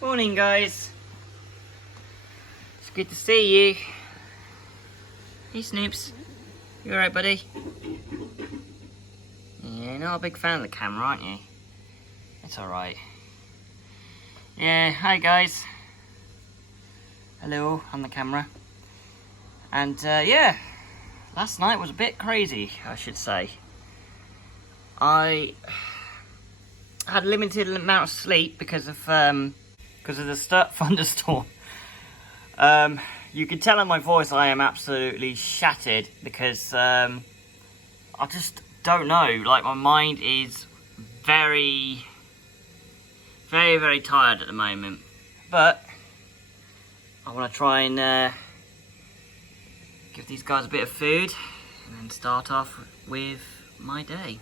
Morning, guys. It's good to see you. Hey, Snoops. You alright, buddy? Yeah, you're not a big fan of the camera, aren't you? It's alright. Yeah, hi, guys. Hello, on the camera. And, yeah, last night was a bit crazy, I should say. I had a limited amount of sleep because of the thunderstorm. You can tell in my voice I am absolutely shattered because I just don't know. Like, my mind is very, very, very tired at the moment. But I want to try and give these guys a bit of food and then start off with my day.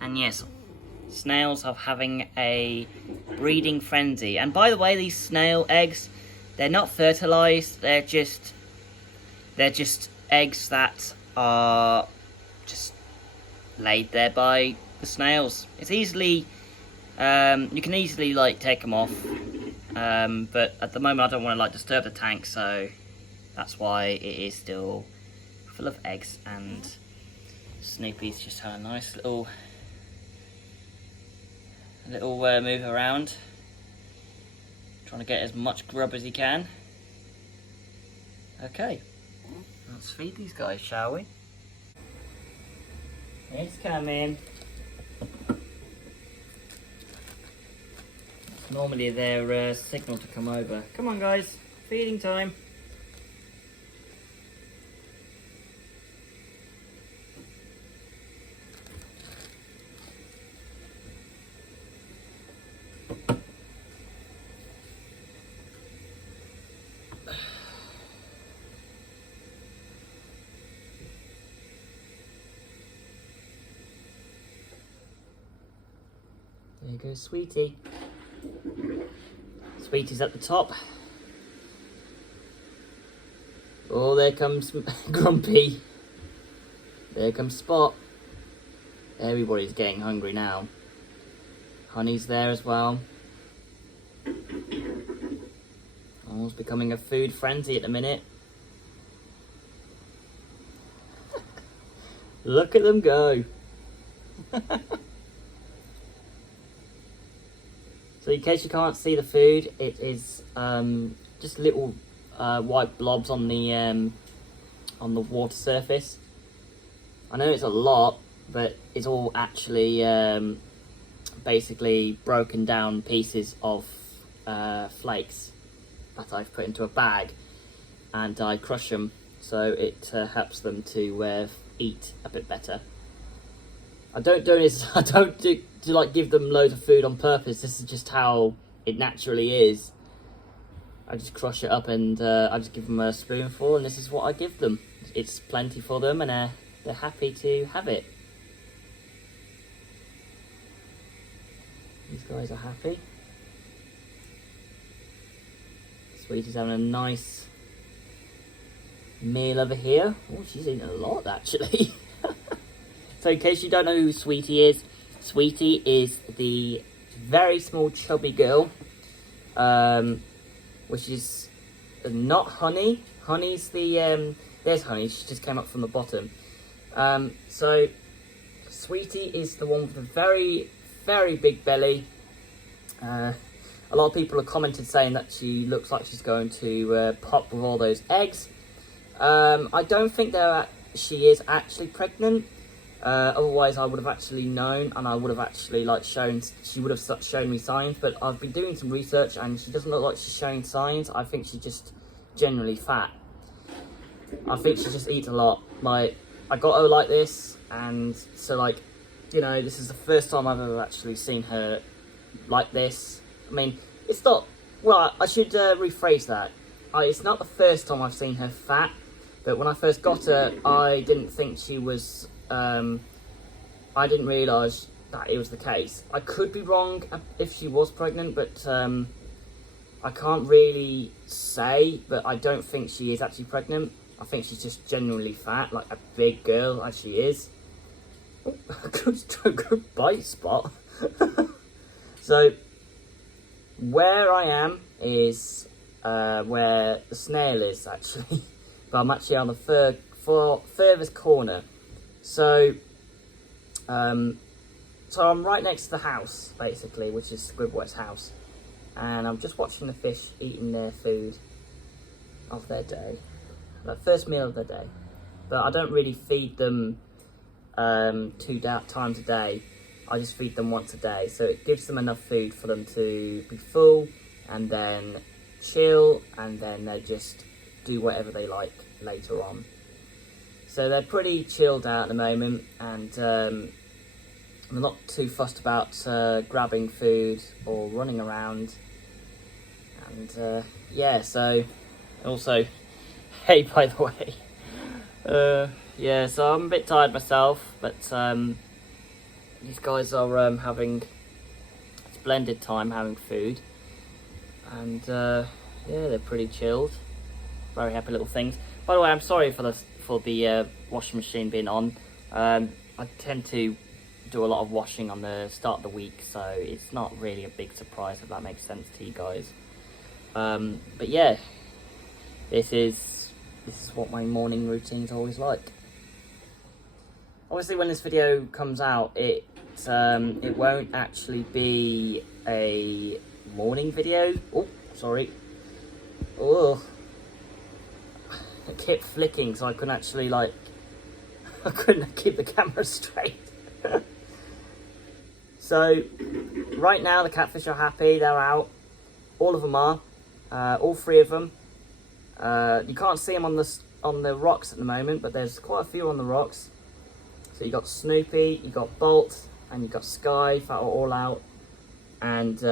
And yes, snails are having a breeding frenzy. And by the way, these snail eggs, they're not fertilized. They're just eggs that are just laid there by the snails. It's easily you can easily like take them off, but at the moment I don't want to like disturb the tank, so that's why it is still full of eggs. And Snoopy's just had a nice little move around, trying to get as much grub as he can. Okay, let's feed these guys, shall we? It's coming. Normally their signal to come over. Come on, guys, feeding time. There goes Sweetie. Sweetie's at the top. Oh, there comes Grumpy. There comes Spot. Everybody's getting hungry now. Honey's there as well. Almost becoming a food frenzy at the minute. Look at them go. So in case you can't see the food, it is just little white blobs on the water surface. I know it's a lot, but it's all actually basically broken down pieces of flakes that I've put into a bag, and I crush them so it helps them to eat a bit better. I don't do this. I don't do like give them loads of food on purpose. This is just how it naturally is. I just crush it up and I just give them a spoonful, and this is what I give them. It's plenty for them, and they're happy to have it. These guys are happy. Sweetie's having a nice meal over here. Oh, she's eating a lot actually. So in case you don't know who Sweetie is the very small chubby girl, which is not Honey. Honey's the, there's Honey, she just came up from the bottom. So Sweetie is the one with the very, very big belly. A lot of people have commented saying that she looks like she's going to pop with all those eggs. I don't think she is actually pregnant. Otherwise I would have actually known, and I would have actually she would have shown me signs, but I've been doing some research and she doesn't look like she's showing signs. I think she's just generally fat. I think she just eats a lot. Like, I got her like this, and so, like, you know, this is the first time I've ever actually seen her like this. I mean, it's not, well, I should rephrase that. It's not the first time I've seen her fat, but when I first got her, I didn't think she was, I didn't realise that it was the case. I could be wrong if she was pregnant, but I can't really say, but I don't think she is actually pregnant. I think she's just genuinely fat, like a big girl as she is. Oh, good bite Spot. So, where I am is where the snail is, actually. But I'm actually on the furthest corner. So, so I'm right next to the house, basically, which is Squidward's house. And I'm just watching the fish eating their food of their day. The first meal of the day. But I don't really feed them 2 times a day. I just feed them once a day. So it gives them enough food for them to be full and then chill, and then they just do whatever they like later on. So they're pretty chilled out at the moment, and they're not too fussed about grabbing food or running around. And yeah, so also, hey, by the way, yeah, so I'm a bit tired myself, but these guys are having a splendid time having food, and yeah, they're pretty chilled, very happy little things. By the way, I'm sorry for the washing machine being on. I tend to do a lot of washing on the start of the week, so it's not really a big surprise, if that makes sense to you guys. But yeah, this is what my morning routine's always like. Obviously, when this video comes out, it won't actually be a morning video. Oh, sorry. Oh, it kept flicking, so I couldn't actually I couldn't keep the camera straight. So, right now the catfish are happy. They're out. All of them are. All 3 of them. You can't see them on the rocks at the moment, but there's quite a few on the rocks. So you got Snoopy, you got Bolt, and you got Sky that are all out. And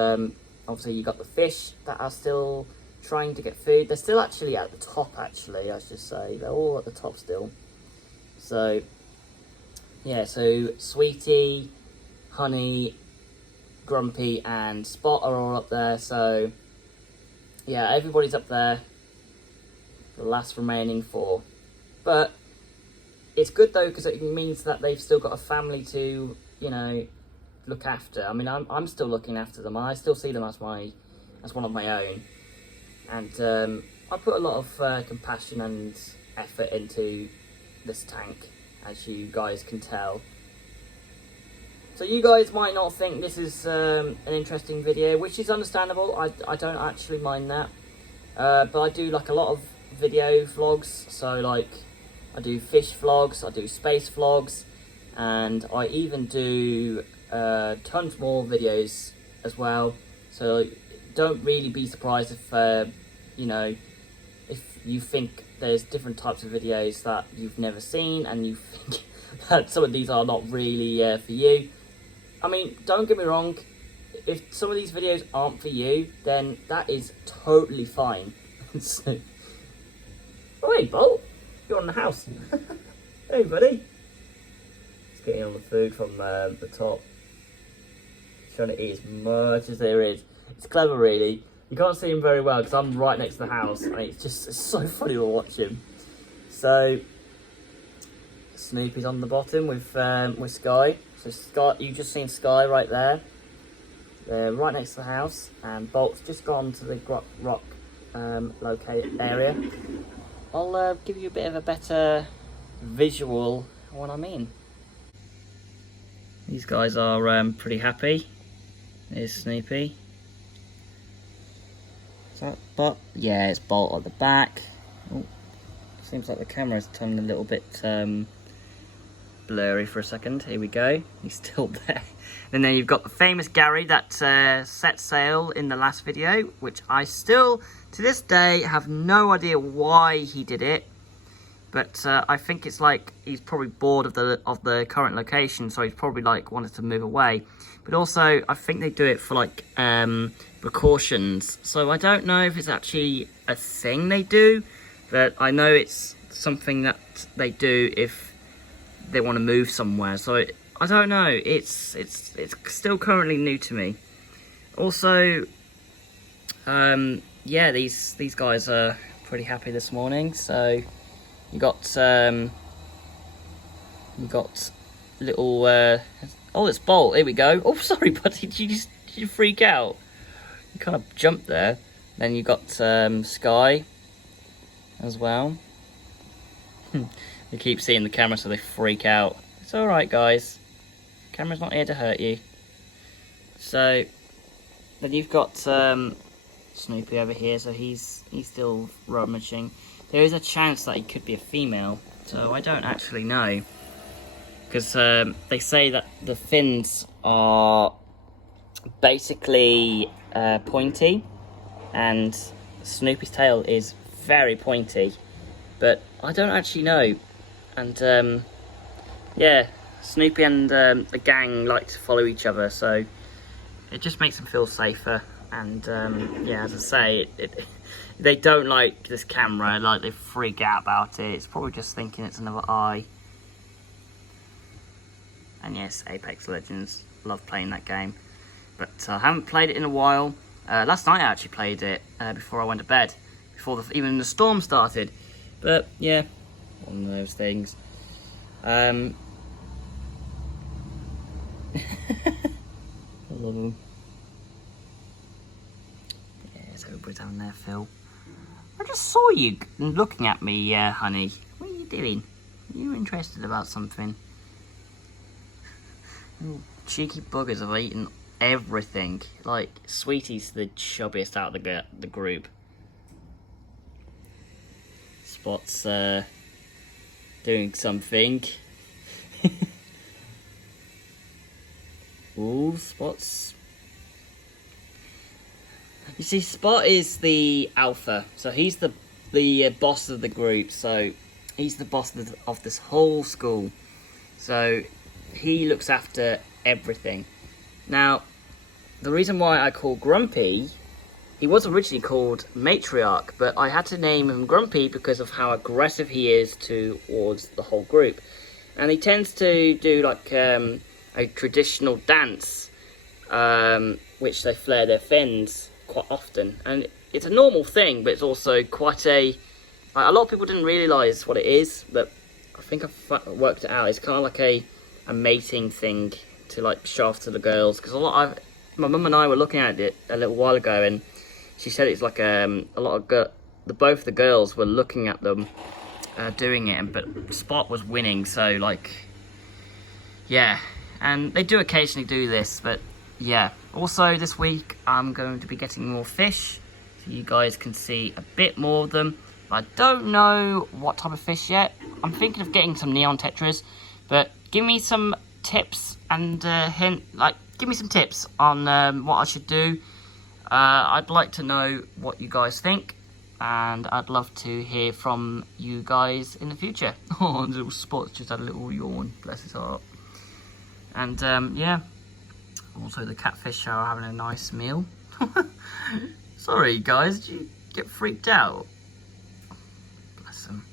obviously you got the fish that are still trying to get food. They're still actually at the top, actually, I should say. They're all at the top still. So, yeah, so Sweetie, Honey, Grumpy, and Spot are all up there. So, yeah, everybody's up there. The last remaining 4. But it's good, though, because it means that they've still got a family to, you know, look after. I mean, I'm still looking after them. I still see them as one of my own. And I put a lot of compassion and effort into this tank, as you guys can tell. So you guys might not think this is an interesting video, which is understandable. I don't actually mind that. But I do like a lot of video vlogs. So like, I do fish vlogs, I do space vlogs, and I even do tons more videos as well. So don't really be surprised if you know, if you think there's different types of videos that you've never seen and you think that some of these are not really for you. I mean, don't get me wrong, if some of these videos aren't for you, then that is totally fine. So, oh hey Bolt, you're on the house. Hey buddy. Just getting all the food from the top. Trying to eat as much as there is. It's clever, really. You can't see him very well because I'm right next to the house, and it's so funny to watch him. So Snoopy's on the bottom with Sky. So Sky, you've just seen Sky right there. They're right next to the house, and Bolt's just gone to the rock located area. I'll give you a bit of a better visual of what I mean. These guys are pretty happy. There's Snoopy. Is that Bolt? Yeah, it's Bolt at the back. Oh, seems like the camera's turned a little bit blurry for a second. Here we go. He's still there. And then you've got the famous Gary that set sail in the last video, which I still, to this day, have no idea why he did it. But I think it's like he's probably bored of the current location, so he's probably like wanted to move away. But also, I think they do it for like precautions. So I don't know if it's actually a thing they do, but I know it's something that they do if they want to move somewhere. So I don't know. It's still currently new to me. Also, yeah, these guys are pretty happy this morning. So you got little oh, it's Bolt. Here we go. Oh, sorry, buddy. Did you freak out? You kind of jumped there. Then you got Sky as well. They keep seeing the camera, so they freak out. It's alright, guys. Camera's not here to hurt you. So, then you've got Snoopy over here, so he's still rummaging. There is a chance that he could be a female, so I don't actually know. Because they say that the fins are basically pointy, and Snoopy's tail is very pointy. But I don't actually know. And yeah, Snoopy and the gang like to follow each other, so it just makes them feel safer. And yeah, as I say, they don't like this camera, like they freak out about it. It's probably just thinking it's another eye. And yes, Apex Legends, love playing that game. But I haven't played it in a while. Last night I actually played it before I went to bed, before even the storm started. But yeah, one of those things. I love them. Yes, everybody's having their fill. I just saw you looking at me, honey. What are you doing? Are you interested about something? You cheeky buggers have eaten everything. Like, Sweetie's the chubbiest out of the group. Spot's doing something. Ooh, Spot's... You see, Spot is the alpha, so he's the boss of the group, so he's the boss of this whole school. So he looks after everything. Now, the reason why I call Grumpy, he was originally called Matriarch, but I had to name him Grumpy because of how aggressive he is towards the whole group. And he tends to do like a traditional dance, which they flare their fins quite often. And it's a normal thing, but it's also quite a lot of people didn't realise what it is, but I think I've worked it out. It's kind of like a mating thing to like show off to the girls, because my mum and I were looking at it a little while ago, and she said it's like a lot of both the girls were looking at them doing it, but Spot was winning. So like, yeah, and they do occasionally do this, but yeah. Also this week I'm going to be getting more fish, so you guys can see a bit more of them. I don't know what type of fish yet. I'm thinking of getting some neon tetras, but give me some tips and give me some tips on what I should do. I'd like to know what you guys think, and I'd love to hear from you guys in the future. Oh, and little Spot's just had a little yawn, bless his heart. And yeah, also the catfish are having a nice meal. Sorry guys, did you get freaked out? Bless them.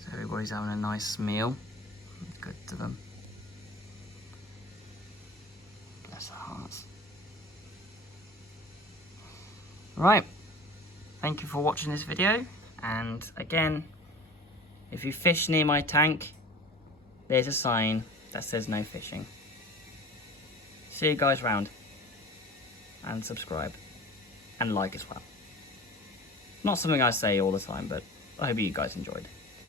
So everybody's having a nice meal. Good to them. Bless their hearts. Right, thank you for watching this video, and again, if you fish near my tank, there's a sign that says no fishing. See you guys round, and subscribe, and like as well. Not something I say all the time, but I hope you guys enjoyed.